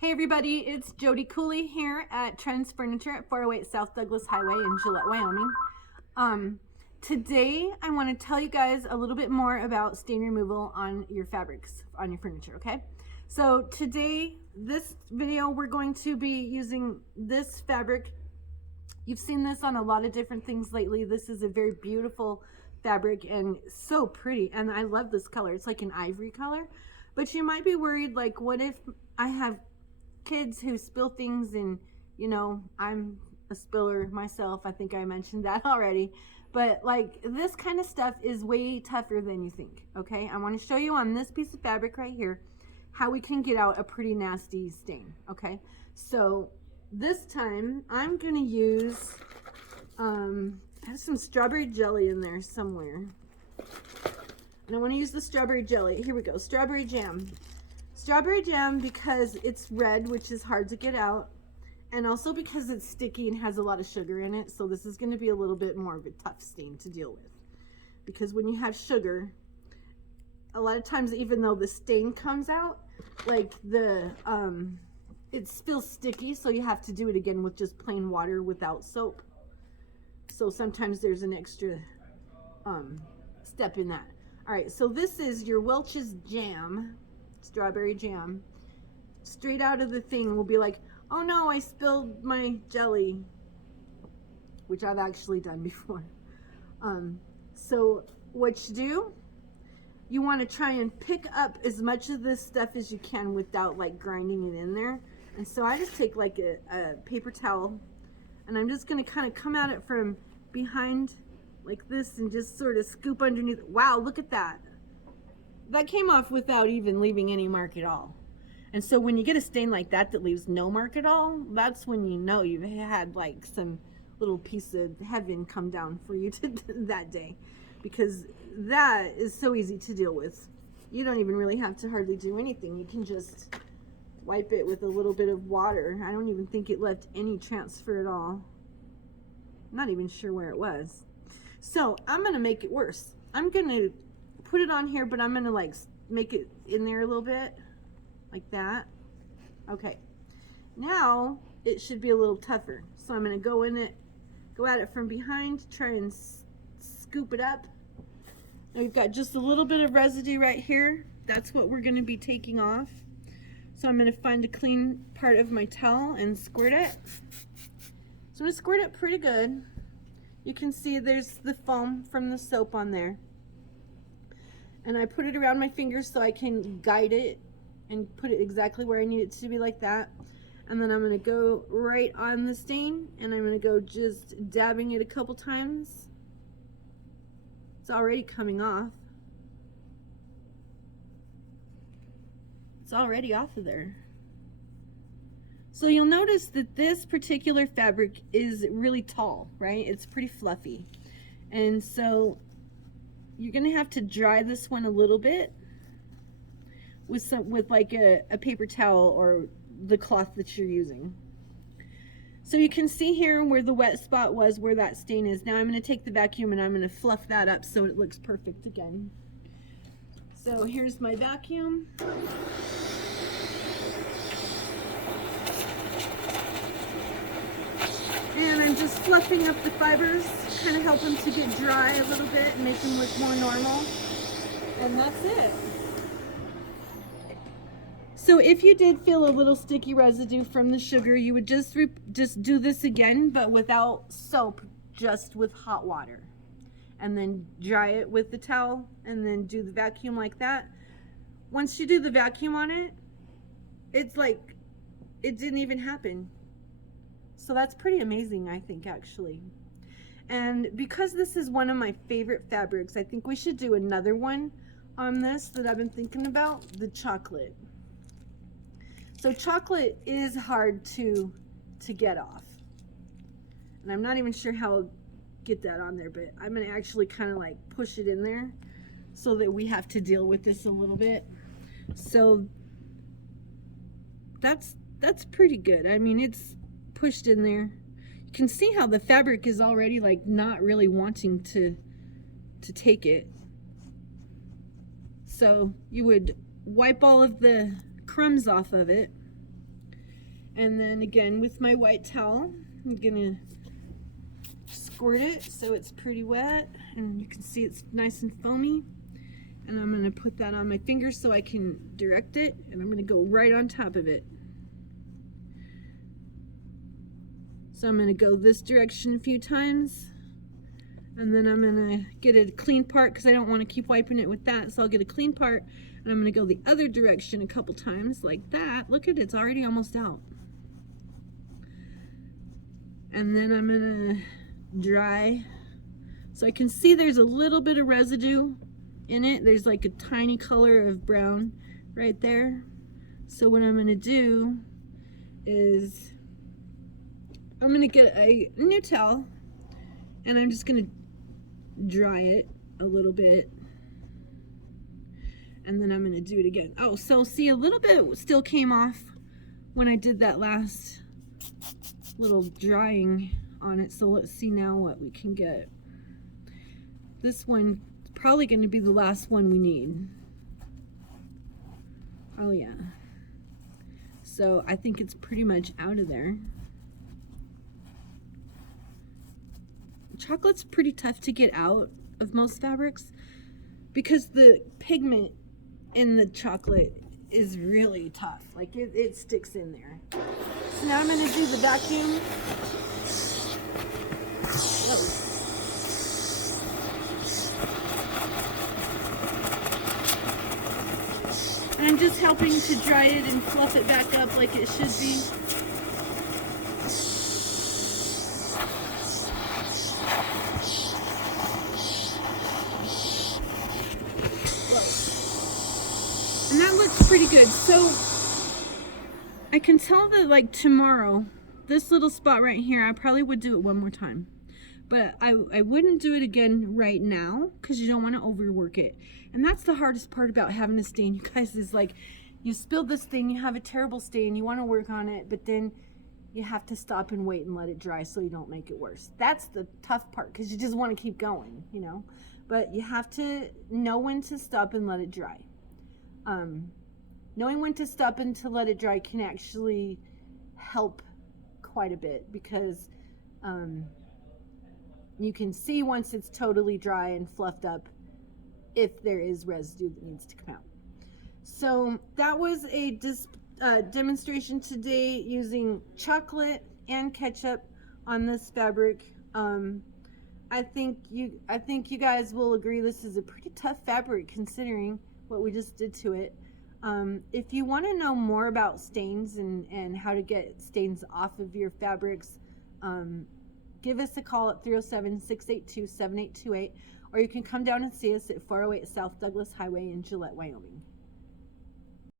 Hey everybody, it's Jodi C here at Trends Furniture at 408 South Douglas Highway in Gillette, Wyoming. Today I want to tell you guys a little bit more about stain removal on your fabrics, on your furniture, okay? So today, this video, we're going to be using this fabric. You've seen this on a lot of different things lately. This is a very beautiful fabric and so pretty, and I love this color. It's like an ivory color, but you might be worried, like, what if I have kids who spill things, and you know, I'm a spiller myself. I think I mentioned that already, but like, this kind of stuff is way tougher than you think. Okay, I want to show you on this piece of fabric right here how we can get out a pretty nasty stain. Okay, so this time I'm gonna use I have some strawberry jelly in there somewhere, and I want to use the strawberry jelly. Here we go, strawberry jam. Strawberry jam, because it's red, which is hard to get out, and also because it's sticky and has a lot of sugar in it. So this is going to be a little bit more of a tough stain to deal with, because when you have sugar, a lot of times, even though the stain comes out, like it's still sticky, so you have to do it again with just plain water without soap. So sometimes there's an extra step in that. All right, so this is your Welch's jam, strawberry jam. Straight out of the thing will be like, oh no, I spilled my jelly, which I've actually done before. So what you do, you want to try and pick up as much of this stuff as you can without like grinding it in there. And so I just take like a paper towel, and I'm just going to kind of come at it from behind like this and just sort of scoop underneath. Wow, look at that. That came off without even leaving any mark at all. And so when you get a stain like that that leaves no mark at all, that's when you know you've had like some little piece of heaven come down for you that day, because that is so easy to deal with. You don't even really have to hardly do anything. You can just wipe it with a little bit of water. I don't even think it left any transfer at all. I'm not even sure where it was. So I'm gonna make it worse. I'm gonna put it on here, but I'm gonna like make it in there a little bit like that. Okay, now it should be a little tougher, so I'm gonna go at it from behind, try and scoop it up. Now we've got just a little bit of residue right here. That's what we're gonna be taking off. So I'm gonna find a clean part of my towel and squirt it. So I'm gonna squirt it pretty good. You can see there's the foam from the soap on there. And I put it around my fingers so I can guide it and put it exactly where I need it to be, like that. And then I'm going to go right on the stain, and I'm going to go just dabbing it a couple times. It's already coming off. It's already off of there. So you'll notice that this particular fabric is really tall, right? It's pretty fluffy. And so you're gonna have to dry this one a little bit with like a paper towel or the cloth that you're using. So you can see here where the wet spot was, where that stain is. Now I'm gonna take the vacuum and I'm gonna fluff that up so it looks perfect again. So here's my vacuum. And I'm just fluffing up the fibers, kind of help them to get dry a little bit and make them look more normal. And that's it. So if you did feel a little sticky residue from the sugar, you would just do this again, but without soap, just with hot water. And then dry it with the towel, and then do the vacuum like that. Once you do the vacuum on it, it's like it didn't even happen. So that's pretty amazing, I think, actually. And because this is one of my favorite fabrics, I think we should do another one on this that I've been thinking about, the chocolate. So chocolate is hard to get off. And I'm not even sure how I'll get that on there, but I'm gonna actually kind of like push it in there so that we have to deal with this a little bit. So that's pretty good. I mean, it's pushed in there. You can see how the fabric is already like not really wanting to take it. So you would wipe all of the crumbs off of it, And then again with my white towel, I'm gonna squirt it so it's pretty wet, and you can see it's nice and foamy. And I'm gonna put that on my finger so I can direct it, and I'm gonna go right on top of it. So I'm gonna go this direction a few times, and then I'm gonna get a clean part because I don't want to keep wiping it with that. So I'll get a clean part, and I'm gonna go the other direction a couple times like that. Look at it, it's already almost out. And then I'm gonna dry. So I can see there's a little bit of residue in it. There's like a tiny color of brown right there. So what I'm gonna do is I'm gonna get a new towel, and I'm just gonna dry it a little bit, and then I'm gonna do it again. Oh, so see, a little bit still came off when I did that last little drying on it. So let's see now what we can get. This one is probably going to be the last one we need. Oh yeah. So I think it's pretty much out of there. Chocolate's pretty tough to get out of most fabrics because the pigment in the chocolate is really tough. Like it sticks in there. So now I'm going to do the vacuum. Whoa. And I'm just helping to dry it and fluff it back up like it should be. Whoa. And that looks pretty good. So I can tell that like tomorrow, this little spot right here, I probably would do it one more time. But I wouldn't do it again right now because you don't want to overwork it. And that's the hardest part about having a stain, you guys, is like you spilled this thing, you have a terrible stain, you want to work on it, but then you have to stop and wait and let it dry so you don't make it worse. That's the tough part because you just want to keep going, you know. But you have to know when to stop and let it dry. Knowing when to stop and to let it dry can actually help quite a bit because you can see once it's totally dry and fluffed up if there is residue that needs to come out. So that was a demonstration today using chocolate and ketchup on this fabric. I think you guys will agree this is a pretty tough fabric considering what we just did to it. If you want to know more about stains and how to get stains off of your fabrics, give us a call at 307-682-7828, or you can come down and see us at 408 South Douglas Highway in Gillette, Wyoming.